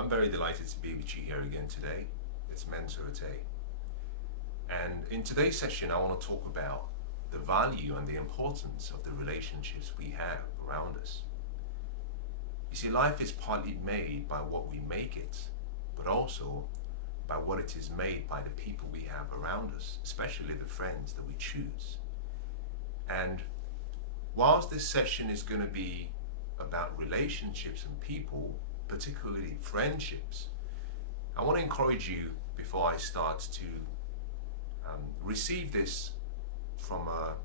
I'm very delighted to be with you here again today. It's Mensah Oteh. And in today's session, I want to talk about the value and the importance of the relationships we have around us. You see, life is partly made by what we make it, but also by what it is made by the people we have around us, especially the friends that we choose. And whilst this session is going to be about relationships and people, particularly friendships, I want to encourage you before I start to receive this from a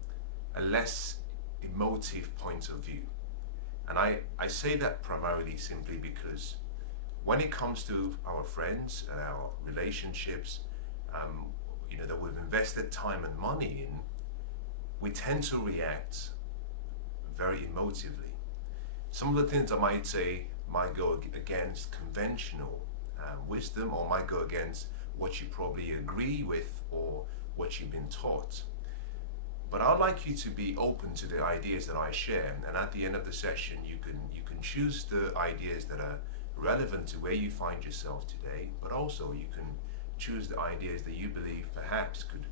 less emotive point of view. And I say that primarily simply because when it comes to our friends and our relationships, that we've invested time and money in, we tend to react very emotively. Some of the things I might say might go against conventional wisdom, or might go against what you probably agree with or what you've been taught. But I'd like you to be open to the ideas that I share, and at the end of the session you can choose the ideas that are relevant to where you find yourself today, but also you can choose the ideas that you believe perhaps could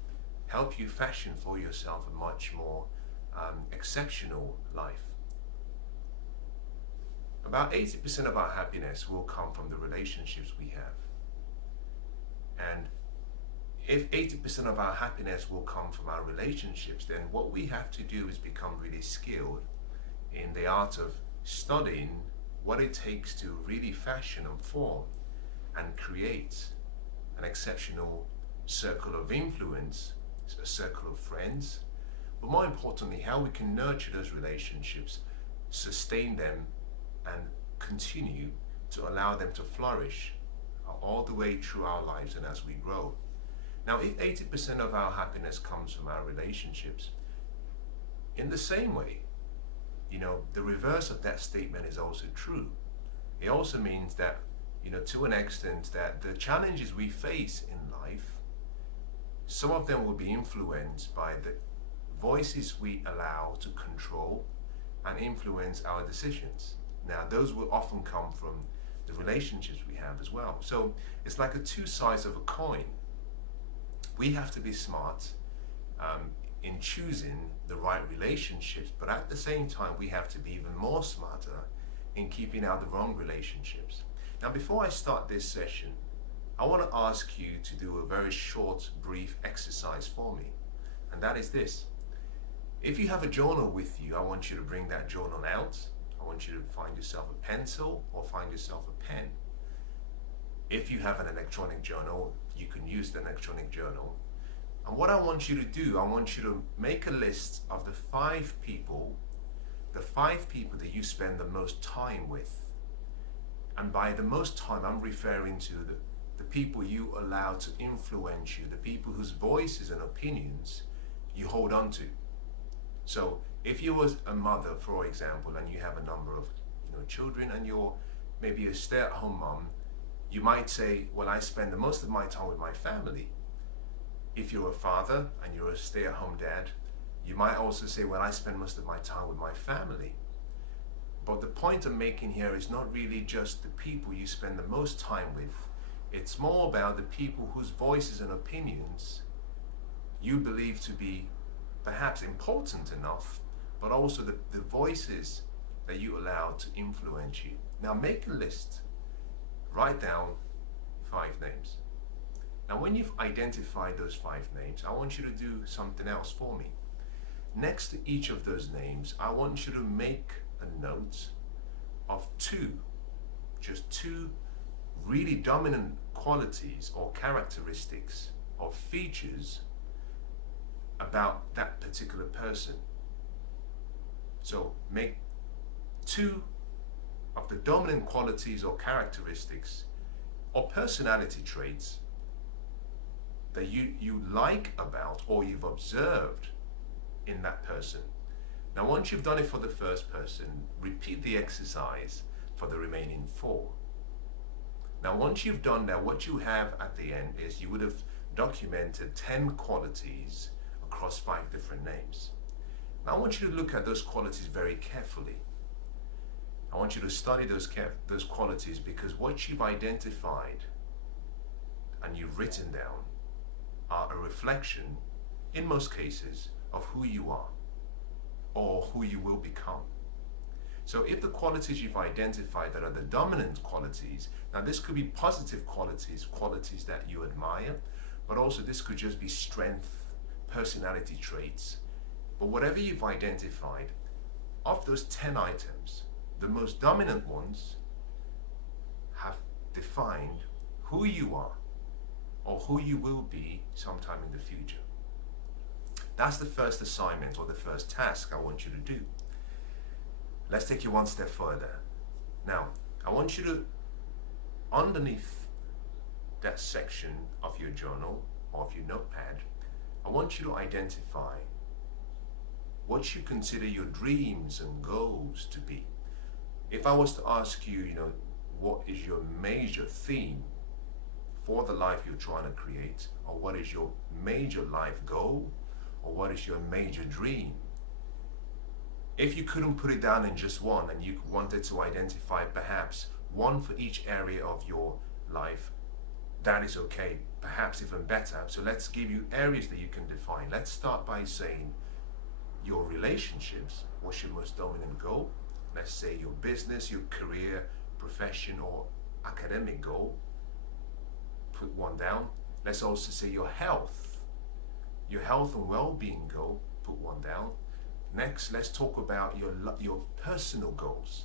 help you fashion for yourself a much more exceptional life. About 80% of our happiness will come from the relationships we have. And if 80% of our happiness will come from our relationships, then what we have to do is become really skilled in the art of studying what it takes to really fashion and form and create an exceptional circle of influence, a circle of friends, but more importantly, how we can nurture those relationships, sustain them, and continue to allow them to flourish all the way through our lives and as we grow. Now, if 80% of our happiness comes from our relationships, in the same way, the reverse of that statement is also true. It also means that, to an extent, that the challenges we face in life, some of them will be influenced by the voices we allow to control and influence our decisions. Now, those will often come from the relationships we have as well. So it's like two sides of a coin. We have to be smart in choosing the right relationships, but at the same time, we have to be even more smarter in keeping out the wrong relationships. Now, before I start this session, I want to ask you to do a very short, brief exercise for me. And that is this. If you have a journal with you, I want you to bring that journal out. I want you to find yourself a pencil or find yourself a pen. If you have an electronic journal, you can use the electronic journal. And what I want you to do, I want you to make a list of the five people that you spend the most time with. And by the most time, I'm referring to the people you allow to influence you, the people whose voices and opinions you hold on to. So if you was a mother, for example, and you have a number of children, and you're maybe a stay-at-home mom, you might say, well, I spend the most of my time with my family. If you're a father and you're a stay-at-home dad, you might also say, well, I spend most of my time with my family. But the point I'm making here is not really just the people you spend the most time with. It's more about the people whose voices and opinions you believe to be perhaps important enough, but also the voices that you allow to influence you. Now make a list. Write down 5 names. Now when you've identified those 5 names, I want you to do something else for me. Next to each of those names, I want you to make a note of just two really dominant qualities or characteristics or features about that particular person. So make 2 of the dominant qualities or characteristics or personality traits that you like about or you've observed in that person. Now once you've done it for the first person, repeat the exercise for the remaining 4. Now once you've done that, what you have at the end is you would have documented 10 qualities across 5 different names. Now I want you to look at those qualities very carefully. I want you to study those qualities, because what you've identified and you've written down are a reflection, in most cases, of who you are or who you will become. So if the qualities you've identified that are the dominant qualities, now this could be positive qualities, qualities that you admire, but also this could just be strength, personality traits. But whatever you've identified, of those 10 items, the most dominant ones have defined who you are or who you will be sometime in the future. That's the first assignment or the first task I want you to do. Let's take you one step further. Now, I want you to, underneath that section of your journal or of your notepad, I want you to identify what you consider your dreams and goals to be. If I was to ask you, what is your major theme for the life you're trying to create, or what is your major life goal, or what is your major dream? If you couldn't put it down in just one and you wanted to identify perhaps one for each area of your life, that is okay, perhaps even better. So let's give you areas that you can define. Let's start by saying your relationships. What's your most dominant goal? Let's say your business, your career, profession, or academic goal. Put one down. Let's also say your health and well-being goal. Put one down. Next, let's talk about your personal goals,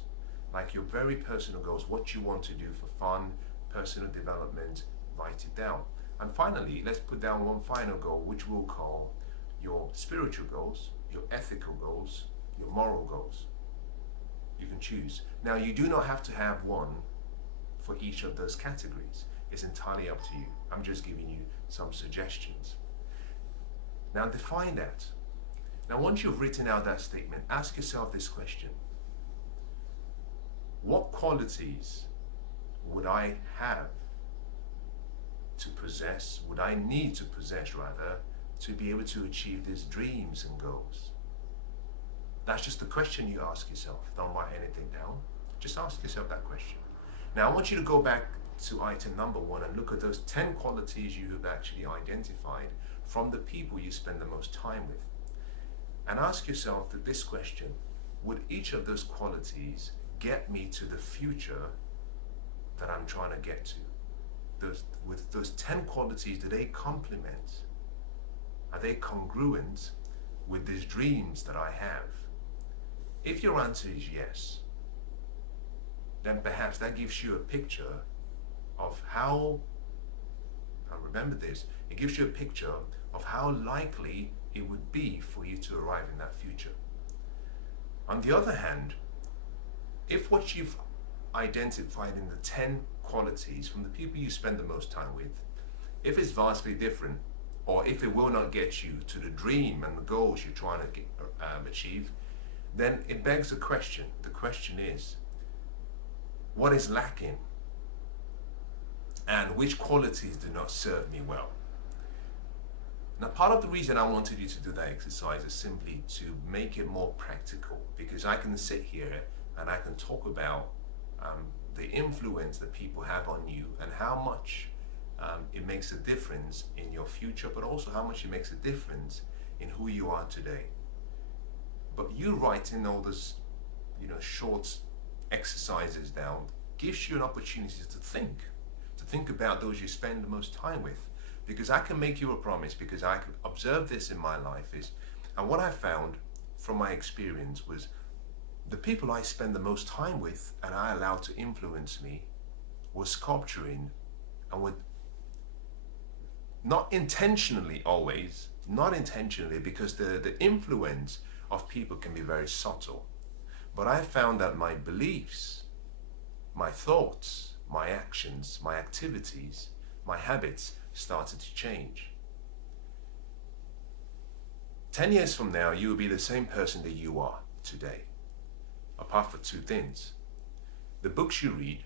like your very personal goals, what you want to do for fun, personal development. Write it down. And finally, let's put down one final goal, which we'll call your spiritual goals, your ethical goals, your moral goals. You can choose. Now, you do not have to have one for each of those categories. It's entirely up to you. I'm just giving you some suggestions. Now, define that. Now, once you've written out that statement, ask yourself this question. What qualities would I have to possess, would I need to possess rather, to be able to achieve these dreams and goals? That's just the question you ask yourself. Don't write anything down. Just ask yourself that question. Now, I want you to go back to item number 1 and look at those 10 qualities you have actually identified from the people you spend the most time with. And ask yourself this question: would each of those qualities get me to the future that I'm trying to get to? With those 10 qualities, do they complement? Are they congruent with these dreams that I have? If your answer is yes, then perhaps that gives you a picture of how, and remember this, it gives you a picture of how likely it would be for you to arrive in that future. On the other hand, if what you've identified in the 10 qualities from the people you spend the most time with, if it's vastly different, or if it will not get you to the dream and the goals you're trying to achieve, then it begs a question. The question is, what is lacking? And which qualities do not serve me well? Now, part of the reason I wanted you to do that exercise is simply to make it more practical, because I can sit here and I can talk about the influence that people have on you and how much it makes a difference in your future, but also how much it makes a difference in who you are today. But you writing all those, short exercises down gives you an opportunity to think about those you spend the most time with. Because I can make you a promise, because I could observe this in my life and what I found from my experience was the people I spend the most time with and I allowed to influence me were sculpturing and would not intentionally always, not intentionally, because the influence of people can be very subtle. But I found that my beliefs, my thoughts, my actions, my activities, my habits started to change. 10 years from now, you will be the same person that you are today, apart from 2 things: the books you read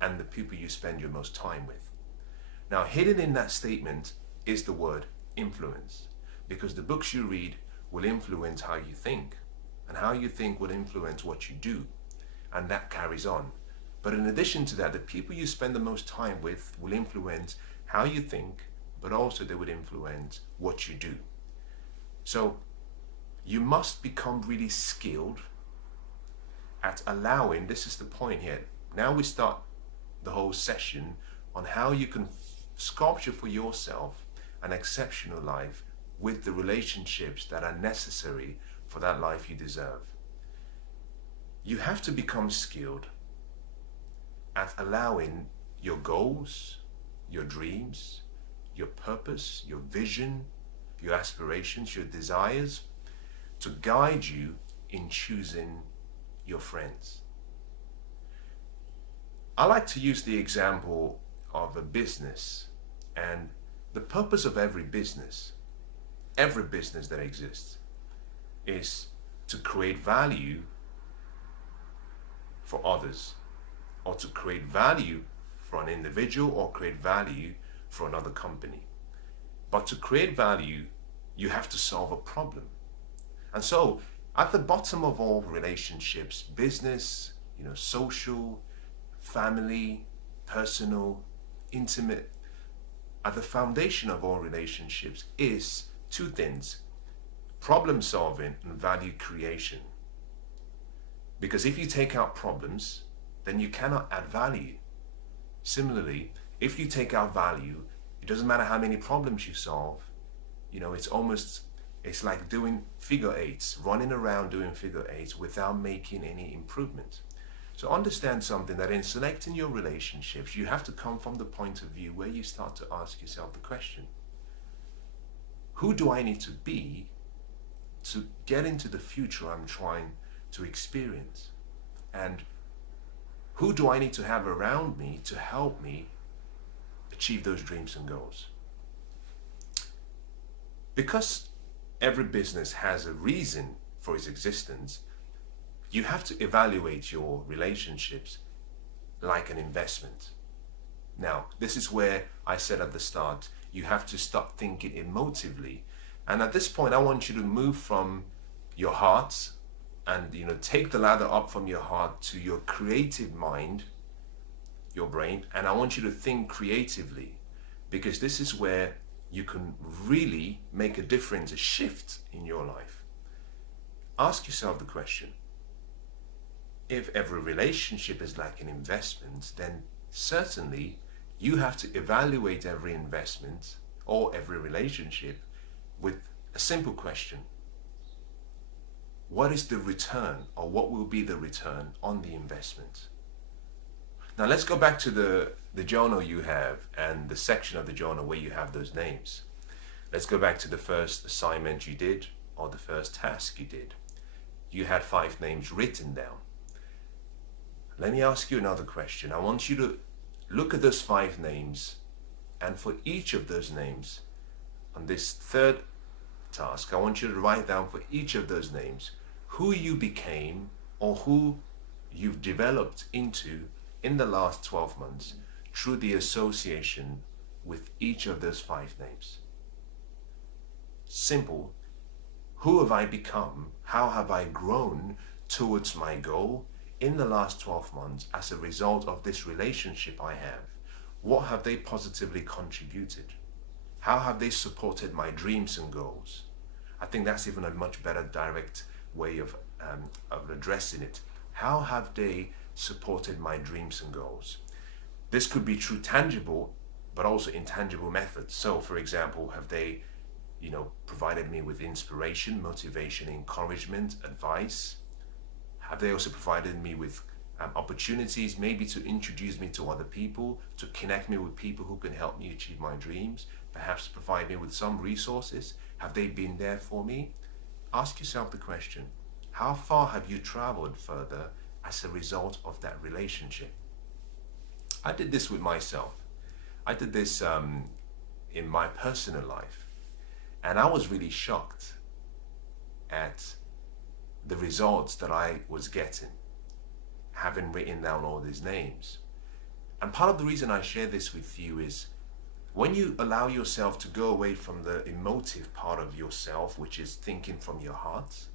and the people you spend your most time with. Now, hidden in that statement is the word influence, because the books you read will influence how you think, and how you think will influence what you do. and that carries on. But in addition to that, the people you spend the most time with will influence how you think, but also they would influence what you do. So you must become really skilled at allowing, this is the point here. Now we start the whole session on how you can sculpture for yourself an exceptional life with the relationships that are necessary for that life you deserve. You have to become skilled at allowing your goals, your dreams, your purpose, your vision, your aspirations, your desires to guide you in choosing your friends. I like to use the example of a business, and the purpose of every business that exists, is to create value for others, or to create value for an individual, or create value for another company. But to create value, you have to solve a problem. And so at the bottom of all relationships, business, social, family, personal, intimate, at the foundation of all relationships is two things: problem solving and value creation. Because if you take out problems, then you cannot add value. Similarly, if you take out value, it doesn't matter how many problems you solve. It's like doing figure eights, running around doing figure eights without making any improvement. So understand something, that in selecting your relationships, you have to come from the point of view where you start to ask yourself the question: who do I need to be to get into the future I'm trying to experience? And who do I need to have around me to help me achieve those dreams and goals? Because every business has a reason for its existence, you have to evaluate your relationships like an investment. Now, this is where I said at the start, you have to stop thinking emotively. And at this point, I want you to move from your heart and take the ladder up from your heart to your creative mind, your brain, and I want you to think creatively, because this is where you can really make a difference, a shift in your life. Ask yourself the question: if every relationship is like an investment, then certainly you have to evaluate every investment or every relationship with a simple question: what is the return, or what will be the return on the investment? Now let's go back to the journal you have and the section of the journal where you have those names. Let's go back to the first assignment you did, or the first task you did. You had 5 names written down. Let me ask you another question. I want you to look at those 5 names, and for each of those names, on this third task, I want you to write down for each of those names who you became or who you've developed into in the last 12 months through the association with each of those 5 names. Simple. Who have I become? How have I grown towards my goal in the last 12 months as a result of this relationship I have? What have they positively contributed? How have they supported my dreams and goals? I think that's even a much better direct way of addressing it. How have they supported my dreams and goals? This could be through tangible but also intangible methods. So for example, have they provided me with inspiration, motivation, encouragement, advice? Have they also provided me with opportunities, maybe to introduce me to other people, to connect me with people who can help me achieve my dreams, perhaps provide me with some resources? Have they been there for me? Ask yourself the question: how far have you traveled further as a result of that relationship? I did this with myself. I did this in my personal life, and I was really shocked at the results that I was getting, having written down all these names. And part of the reason I share this with you is when you allow yourself to go away from the emotive part of yourself, which is thinking from your heart,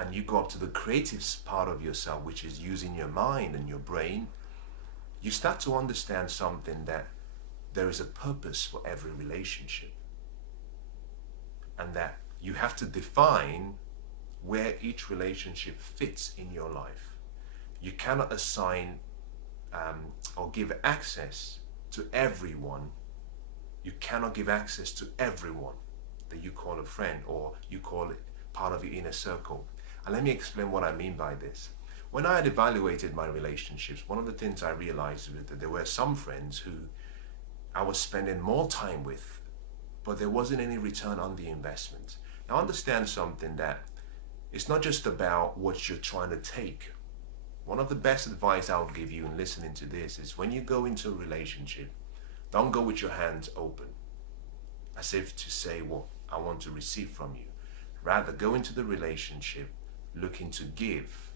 and you go up to the creative part of yourself, which is using your mind and your brain, you start to understand something, that there is a purpose for every relationship, and that you have to define where each relationship fits in your life. You cannot assign or give access to everyone. You cannot give access to everyone that you call a friend or you call it part of your inner circle. And let me explain what I mean by this. When I had evaluated my relationships, one of the things I realized was that there were some friends who I was spending more time with, but there wasn't any return on the investment. Now understand something, that it's not just about what you're trying to take. One of the best advice I'll give you in listening to this is, when you go into a relationship, don't go with your hands open, as if to say what I want to receive from you. Rather, go into the relationship looking to give.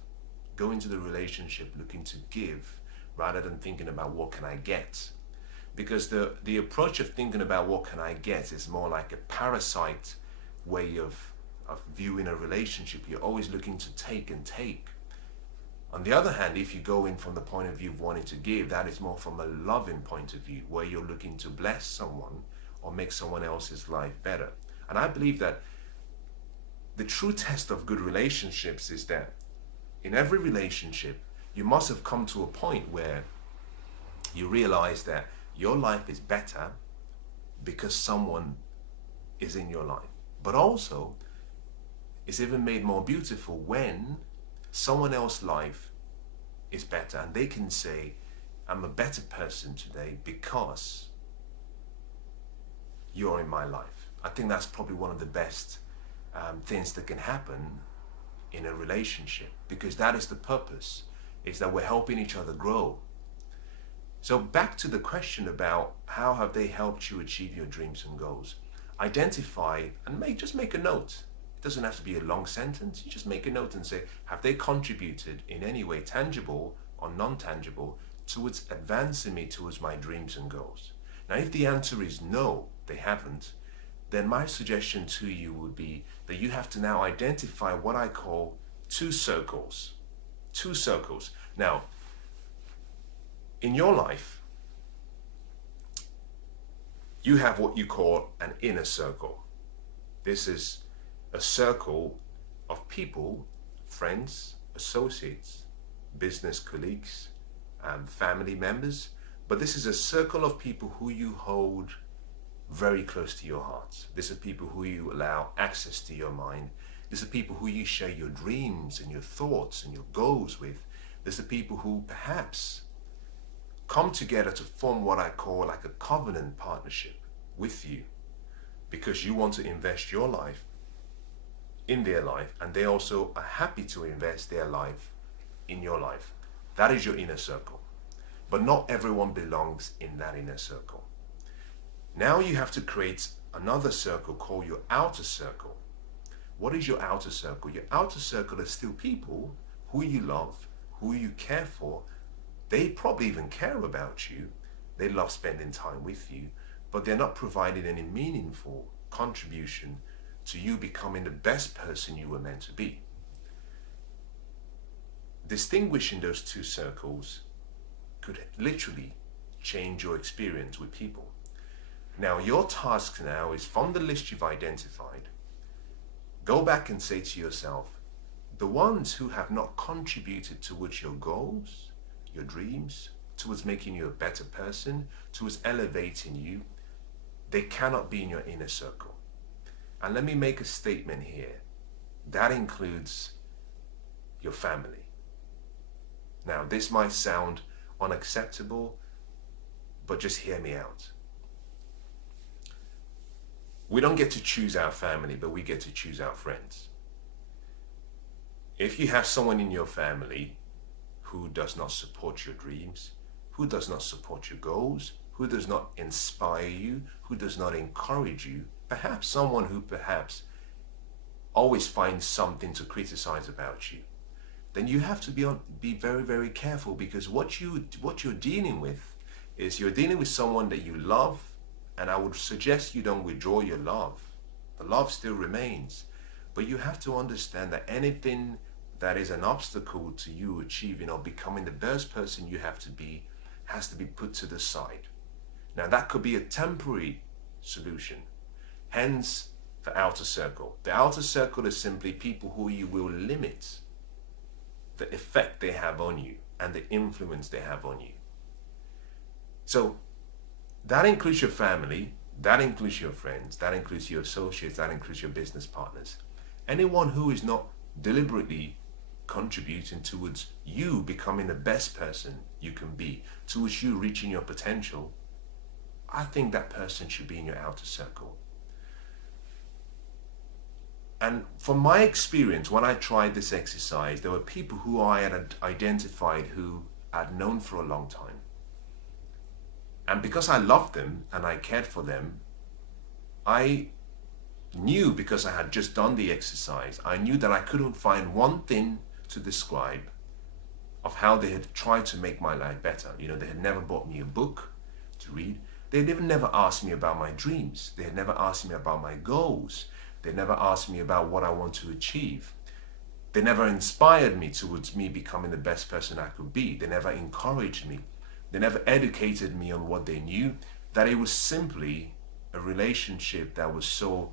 Go into the relationship looking to give, rather than thinking about what can I get. Because the approach of thinking about what can I get is more like a parasite way of viewing a relationship. You're always looking to take and take. On the other hand, if you go in from the point of view of wanting to give, that is more from a loving point of view, where you're looking to bless someone or make someone else's life better. And I believe that the true test of good relationships is that in every relationship, you must have come to a point where you realize that your life is better because someone is in your life. But also, it's even made more beautiful when someone else's life is better, and they can say, I'm a better person today because you're in my life. I think that's probably one of the best things that can happen in a relationship, because that is the purpose, is that we're helping each other grow. So back to the question about how have they helped you achieve your dreams and goals. Identify and just make a note. It doesn't have to be a long sentence. You just make a note and say, have they contributed in any way, tangible or non-tangible, towards advancing me towards my dreams and goals? Now, if the answer is no, they haven't, then my suggestion to you would be that you have to now identify what I call two circles. Two circles. Now, in your life, you have what you call an inner circle. This is a circle of people, friends, associates, business colleagues, family members. But this is a circle of people who you hold very close to your heart. These are people who you allow access to your mind. These are people who you share your dreams and your thoughts and your goals with. These are people who perhaps come together to form what I call like a covenant partnership with you, because you want to invest your life in their life, and they also are happy to invest their life in your life. That is your inner circle. But not everyone belongs in that inner circle. Now you have to create another circle called your outer circle. What is your outer circle? Your outer circle is still people who you love, who you care for. They probably even care about you. They love spending time with you, but they're not providing any meaningful contribution to you becoming the best person you were meant to be. Distinguishing those two circles could literally change your experience with people. Now, your task now is, from the list you've identified, go back and say to yourself, the ones who have not contributed towards your goals, your dreams, towards making you a better person, towards elevating you, they cannot be in your inner circle. And let me make a statement here. That includes your family. Now, this might sound unacceptable, but just hear me out. We don't get to choose our family, but we get to choose our friends. If you have someone in your family who does not support your dreams, who does not support your goals, who does not inspire you, who does not encourage you, perhaps someone who perhaps always finds something to criticize about you, then you have to be very, very careful, because what you're dealing with is you're dealing with someone that you love, and I would suggest you don't withdraw your love. The love still remains, But you have to understand that anything that is an obstacle to you achieving or becoming the best person you have to be has to be put to the side. Now that could be a temporary solution. Hence the outer circle. The outer circle is simply people who you will limit the effect they have on you and the influence they have on you. So that includes your family, that includes your friends, that includes your associates, that includes your business partners. Anyone who is not deliberately contributing towards you becoming the best person you can be, towards you reaching your potential, I think that person should be in your outer circle. And from my experience, when I tried this exercise, there were people who I had identified who I'd known for a long time. And because I loved them and I cared for them, I knew, because I had just done the exercise, I knew that I couldn't find one thing to describe of how they had tried to make my life better. You know, they had never bought me a book to read. They had even never asked me about my dreams. They had never asked me about my goals. They never asked me about what I want to achieve. They never inspired me towards me becoming the best person I could be. They never encouraged me. They never educated me on what they knew, that it was simply a relationship that was so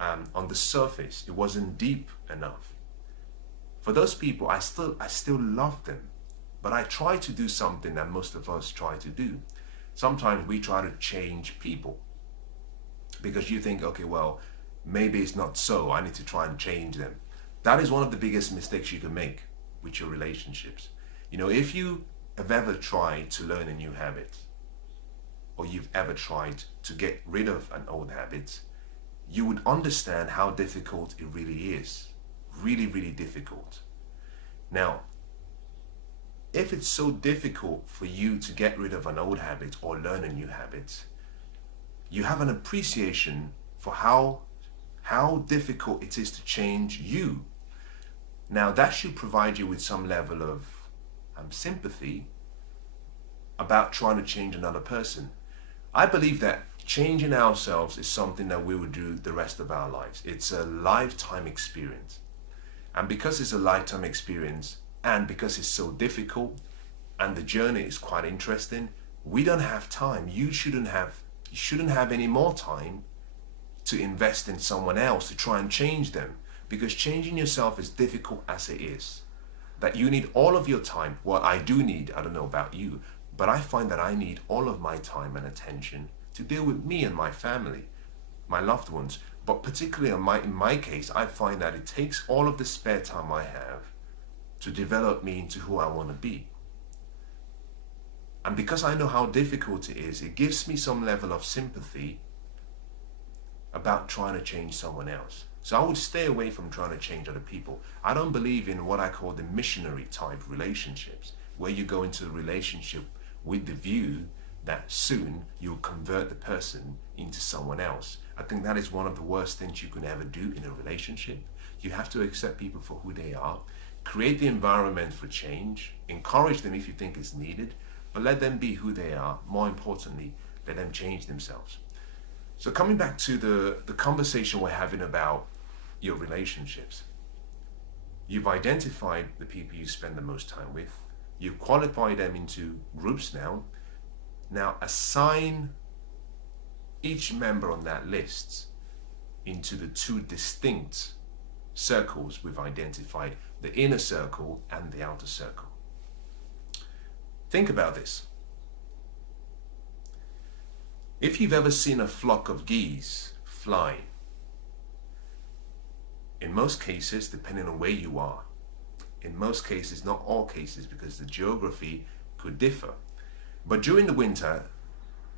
on the surface. It wasn't deep enough. For those people, I still love them, but I try to do something that most of us try to do. Sometimes we try to change people because you think, okay, well, maybe it's not so. I need to try and change them. That is one of the biggest mistakes you can make with your relationships. You know, if you have ever tried to learn a new habit, or you've ever tried to get rid of an old habit, you would understand how difficult it really is. Really, really difficult. Now, if it's so difficult for you to get rid of an old habit or learn a new habit, you have an appreciation for how difficult it is to change you. Now, that should provide you with some level of sympathy about trying to change another person. I believe that changing ourselves is something that we will do the rest of our lives. It's a lifetime experience. And because it's a lifetime experience, and because it's so difficult, and the journey is quite interesting, we don't have time. You shouldn't have any more time to invest in someone else to try and change them, because changing yourself is difficult as it is. That you need all of your time. Well, I do need, I don't know about you, but I find that I need all of my time and attention to deal with me and my family, my loved ones. But particularly in my case, I find that it takes all of the spare time I have to develop me into who I want to be. And because I know how difficult it is, it gives me some level of sympathy about trying to change someone else. So I would stay away from trying to change other people. I don't believe in what I call the missionary type relationships, where you go into a relationship with the view that soon you'll convert the person into someone else. I think that is one of the worst things you can ever do in a relationship. You have to accept people for who they are, create the environment for change, encourage them if you think it's needed, but let them be who they are. More importantly, let them change themselves. So coming back to the conversation we're having about your relationships, you've identified the people you spend the most time with, you've qualified them into groups now. Now assign each member on that list into the two distinct circles we've identified, the inner circle and the outer circle. Think about this. If you've ever seen a flock of geese fly, in most cases, depending on where you are, in most cases, not all cases, because the geography could differ, but during the winter,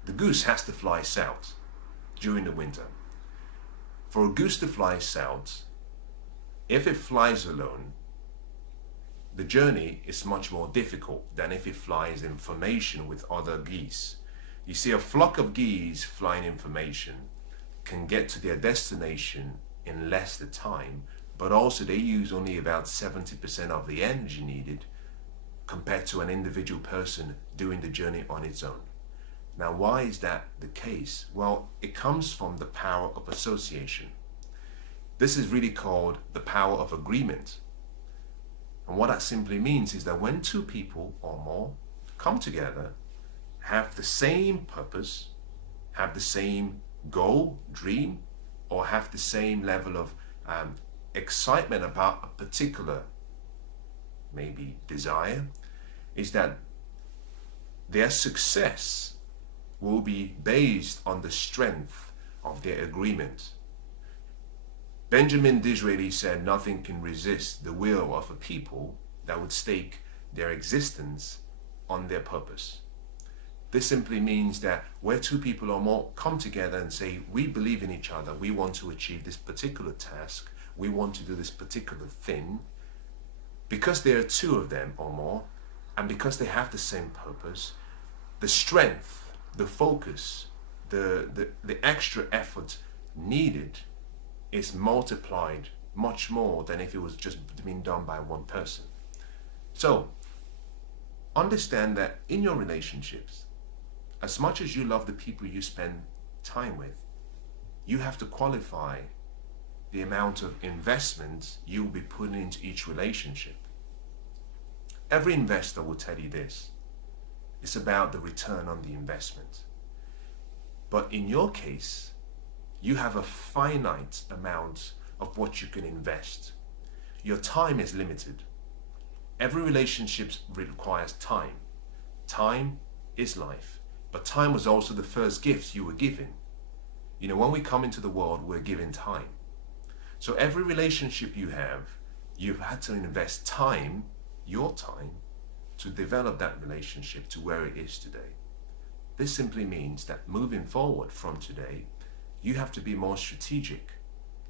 the goose has to fly south during the winter. For a goose to fly south, if it flies alone, the journey is much more difficult than if it flies in formation with other geese. You see, a flock of geese flying in formation can get to their destination in less the time, but also they use only about 70% of the energy needed compared to an individual person doing the journey on its own. Now, why is that the case? Well, it comes from the power of association. This is really called the power of agreement. And what that simply means is that when two people or more come together, have the same purpose, have the same goal, dream, or have the same level of excitement about a particular maybe desire, is that their success will be based on the strength of their agreement. Benjamin Disraeli said, "Nothing can resist the will of a people that would stake their existence on their purpose." This simply means that where two people or more come together and say, we believe in each other, we want to achieve this particular task, we want to do this particular thing, because there are two of them or more, and because they have the same purpose, the strength, the focus, the extra effort needed is multiplied much more than if it was just being done by one person. So, understand that in your relationships, as much as you love the people you spend time with, you have to qualify the amount of investment you will be putting into each relationship. Every investor will tell you this. It's about the return on the investment. But in your case, you have a finite amount of what you can invest. Your time is limited. Every relationship requires time. Time is life. But time was also the first gift you were given. You know, when we come into the world, we're given time. So every relationship you have, you've had to invest time, your time, to develop that relationship to where it is today. This simply means that moving forward from today, you have to be more strategic.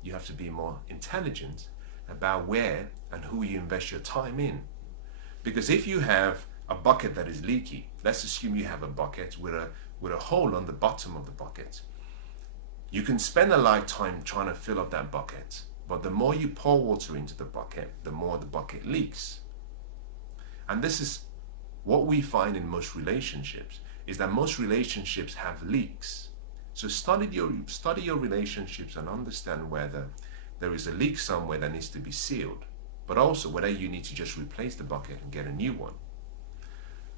You have to be more intelligent about where and who you invest your time in. Because if you have a bucket that is leaky, let's assume you have a bucket with a hole on the bottom of the bucket. You can spend a lifetime trying to fill up that bucket, but the more you pour water into the bucket, the more the bucket leaks. And this is what we find in most relationships, is that most relationships have leaks. So study your relationships and understand whether there is a leak somewhere that needs to be sealed, but also whether you need to just replace the bucket and get a new one.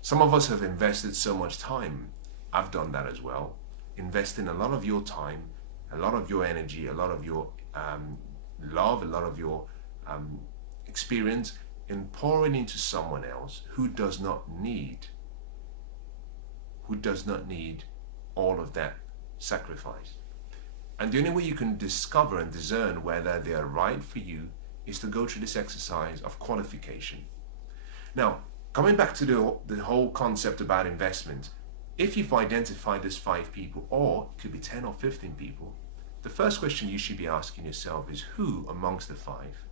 Some of us have invested so much time. I've done that as well. Investing a lot of your time, a lot of your energy, a lot of your love, a lot of your experience in pouring into someone else who does not need all of that sacrifice. And the only way you can discover and discern whether they are right for you is to go through this exercise of qualification. Now, coming back to the whole concept about investment, if you've identified these 5 people, or it could be 10 or 15 people, the first question you should be asking yourself is, who amongst the 5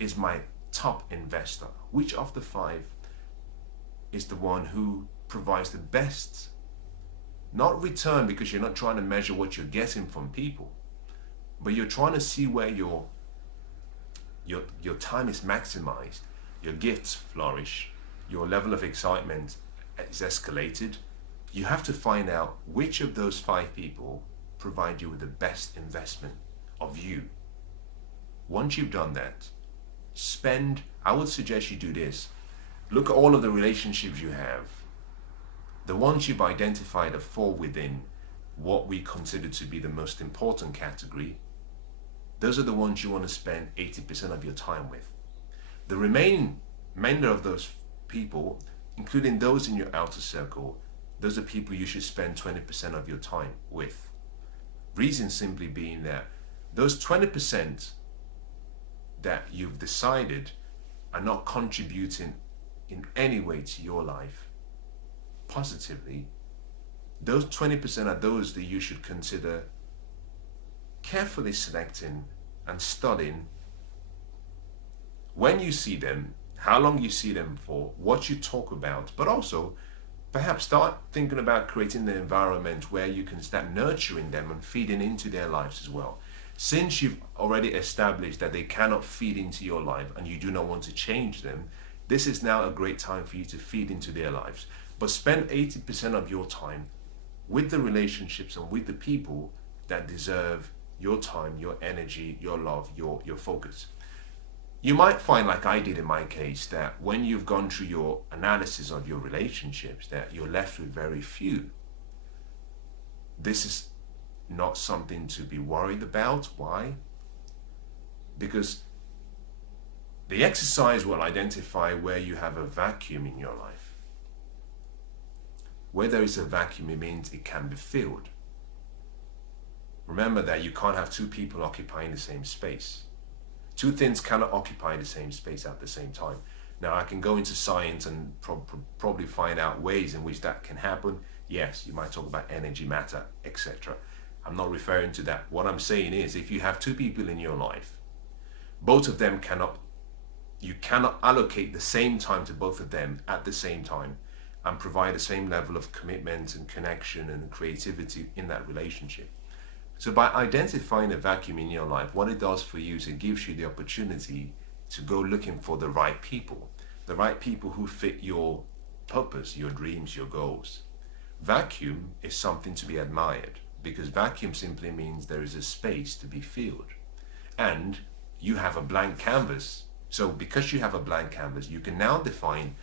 is my top investor? Which of the 5 is the one who provides the best, not return, because you're not trying to measure what you're getting from people, but you're trying to see where your time is maximized, your gifts flourish, your level of excitement is escalated. You have to find out which of those 5 people provide you with the best investment of you. Once you've done that, I would suggest you do this. Look at all of the relationships you have. The ones you've identified that fall within what we consider to be the most important category, those are the ones you want to spend 80% of your time with. The remainder of those people, including those in your outer circle, those are people you should spend 20% of your time with. Reason simply being that those 20% that you've decided are not contributing in any way to your life positively, those 20% are those that you should consider carefully selecting and studying when you see them, how long you see them for, what you talk about, but also perhaps start thinking about creating the environment where you can start nurturing them and feeding into their lives as well. Since you've already established that they cannot feed into your life and you do not want to change them, this is now a great time for you to feed into their lives. But spend 80% of your time with the relationships and with the people that deserve your time, your energy, your love, your focus. You might find, like I did in my case, that when you've gone through your analysis of your relationships, that you're left with very few. This is not something to be worried about. Why? Because the exercise will identify where you have a vacuum in your life. Where there is a vacuum, it means it can be filled. Remember that you can't have two people occupying the same space. Two things cannot occupy the same space at the same time. Now, I can go into science and probably find out ways in which that can happen. Yes, you might talk about energy, matter, etc. I'm not referring to that. What I'm saying is, if you have two people in your life, both of them you cannot allocate the same time to both of them at the same time and provide the same level of commitment and connection and creativity in that relationship. So by identifying a vacuum in your life, what it does for you is it gives you the opportunity to go looking for the right people who fit your purpose, your dreams, your goals. Vacuum is something to be admired, because vacuum simply means there is a space to be filled. And you have a blank canvas. So because you have a blank canvas, you can now define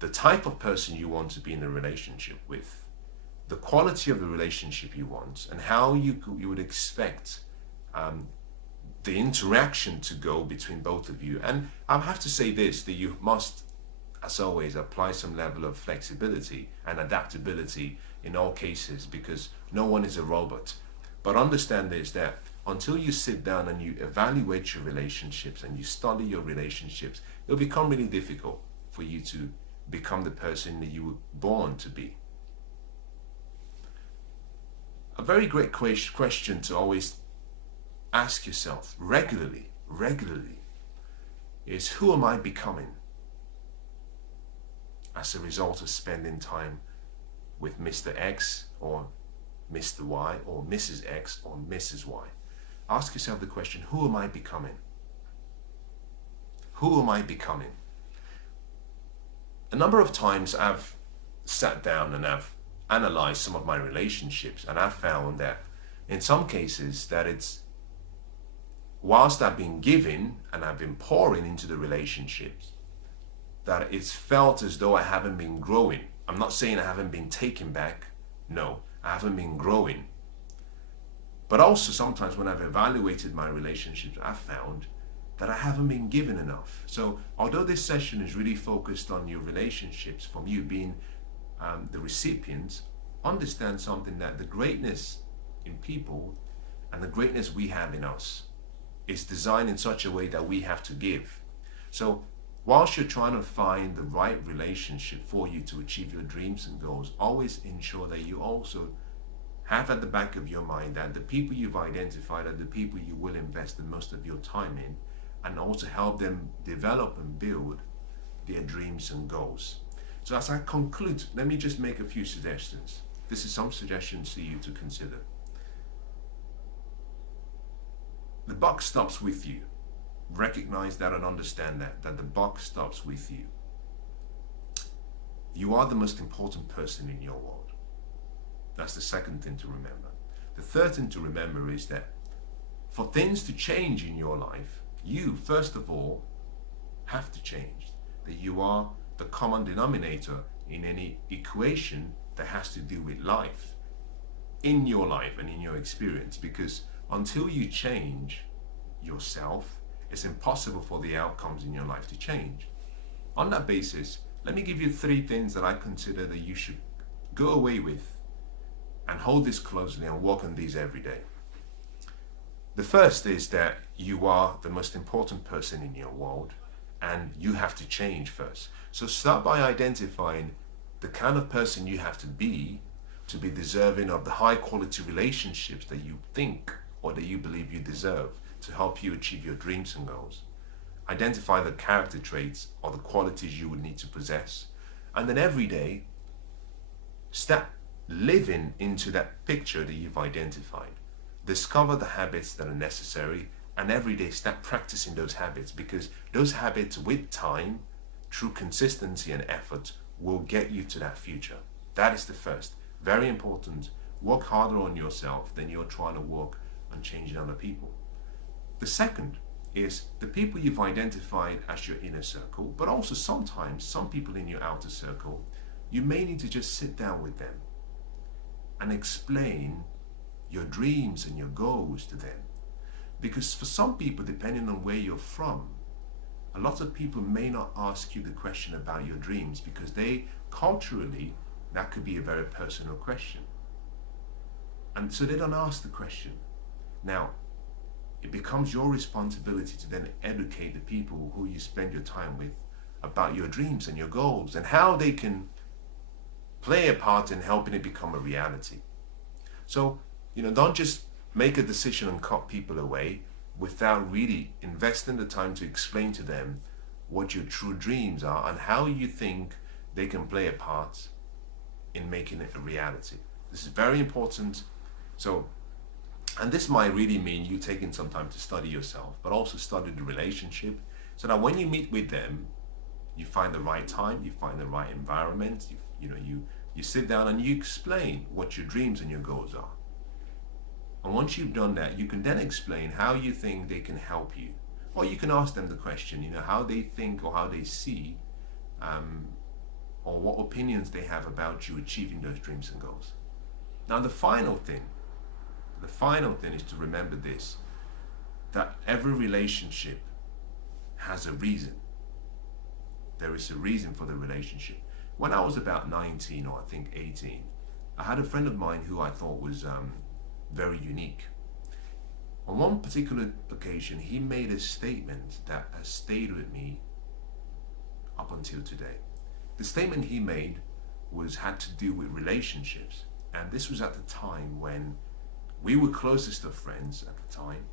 the type of person you want to be in a relationship with, the quality of the relationship you want, and how you would expect the interaction to go between both of you. And I have to say this, that you must, as always, apply some level of flexibility and adaptability in all cases, because no one is a robot. But understand this, that until you sit down and you evaluate your relationships and you study your relationships, it'll become really difficult for you to become the person that you were born to be. A very great question to always ask yourself regularly is, who am I becoming as a result of spending time with Mr. X or Mr. Y or Mrs. X or Mrs. Y? Ask yourself the question, who am I becoming? Who am I becoming? A number of times I've sat down and I've analyzed some of my relationships, and I've found that in some cases that it's, whilst I've been giving and I've been pouring into the relationships, that it's felt as though I haven't been growing. I'm not saying I haven't been taken back. No, I haven't been growing. But also sometimes when I've evaluated my relationships, I've found that I haven't been given enough. So although this session is really focused on your relationships, from you being the recipients, understand something, that the greatness in people and the greatness we have in us is designed in such a way that we have to give. So whilst you're trying to find the right relationship for you to achieve your dreams and goals, always ensure that you also have at the back of your mind that the people you've identified are the people you will invest the most of your time in, and also help them develop and build their dreams and goals. So as I conclude, let me just make a few suggestions. This is some suggestions to you to consider. The buck stops with you. Recognize that and understand that the buck stops with you. You are the most important person in your world. That's the second thing to remember. The third thing to remember is that for things to change in your life, you, first of all, have to change. That you are the common denominator in any equation that has to do with life, in your life and in your experience, because until you change yourself, it's impossible for the outcomes in your life to change. On that basis, let me give you 3 things that I consider that you should go away with and hold this closely and work on these every day. The first is that you are the most important person in your world, and you have to change first. So start by identifying the kind of person you have to be deserving of the high quality relationships that you think or that you believe you deserve to help you achieve your dreams and goals. Identify the character traits or the qualities you would need to possess. And then every day, start living into that picture that you've identified. Discover the habits that are necessary, and every day start practicing those habits, because those habits with time, through consistency and effort, will get you to that future. That is the first. Very important. Work harder on yourself than you're trying to work on changing other people. The second is the people you've identified as your inner circle, but also sometimes some people in your outer circle, you may need to just sit down with them and explain your dreams and your goals to them. Because for some people, depending on where you're from, a lot of people may not ask you the question about your dreams because culturally, that could be a very personal question. And so they don't ask the question. Now, it becomes your responsibility to then educate the people who you spend your time with about your dreams and your goals and how they can play a part in helping it become a reality. So, don't just make a decision and cut people away without really investing the time to explain to them what your true dreams are and how you think they can play a part in making it a reality. This is very important. So, and this might really mean you taking some time to study yourself, but also study the relationship so that when you meet with them, you find the right time, you find the right environment, you sit down and you explain what your dreams and your goals are. And once you've done that, you can then explain how you think they can help you. Or you can ask them the question, how they think or how they see, or what opinions they have about you achieving those dreams and goals. Now the final thing is to remember this, that every relationship has a reason. There is a reason for the relationship. When I was about 19 or I think 18, I had a friend of mine who I thought was very unique. On one particular occasion, he made a statement that has stayed with me up until today. The statement he made had to do with relationships, and this was at the time when we were closest of friends at the time,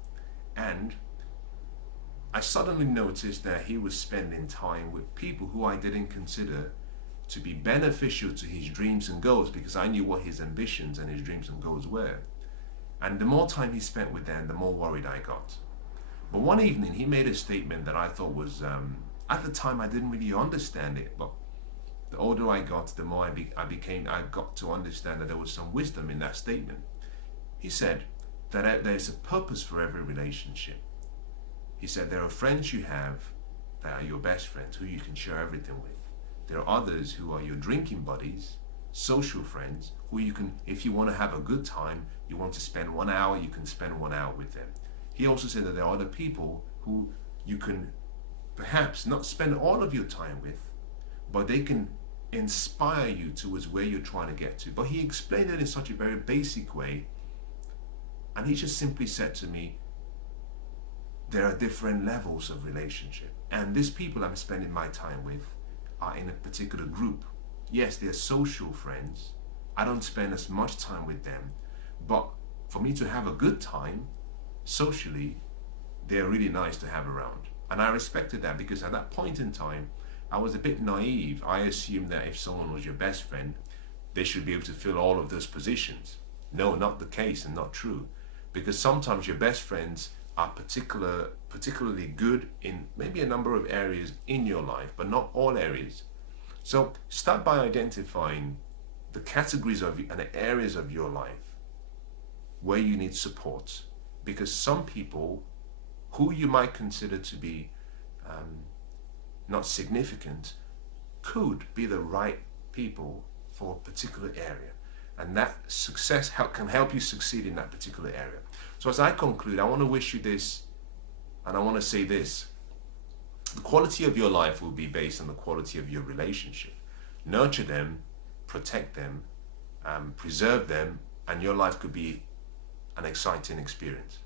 and I suddenly noticed that he was spending time with people who I didn't consider to be beneficial to his dreams and goals, because I knew what his ambitions and his dreams and goals were. And the more time he spent with them, the more worried I got. But one evening he made a statement that I thought was, at the time I didn't really understand it, but the older I got, the more I got to understand that there was some wisdom in that statement. He said that there's a purpose for every relationship. He said there are friends you have that are your best friends, who you can share everything with. There are others who are your drinking buddies, social friends, who you can, if you want to have a good time, you want to spend 1 hour, you can spend 1 hour with them. He also said that there are other people who you can perhaps not spend all of your time with, but they can inspire you towards where you're trying to get to. But he explained it in such a very basic way, and he just simply said to me, there are different levels of relationship, and these people I'm spending my time with are in a particular group. Yes, they're social friends. I don't spend as much time with them, but for me to have a good time socially, they're really nice to have around. And I respected that, because at that point in time, I was a bit naive. I assumed that if someone was your best friend, they should be able to fill all of those positions. No, not the case, and not true. Because sometimes your best friends are particularly good in maybe a number of areas in your life, but not all areas. So start by identifying the categories of and the areas of your life where you need support, because some people who you might consider to be not significant could be the right people for a particular area, and that success can help you succeed in that particular area. So as I conclude, I want to wish you this, and I want to say this: the quality of your life will be based on the quality of your relationship. Nurture them, protect them, preserve them, and your life could be an exciting experience.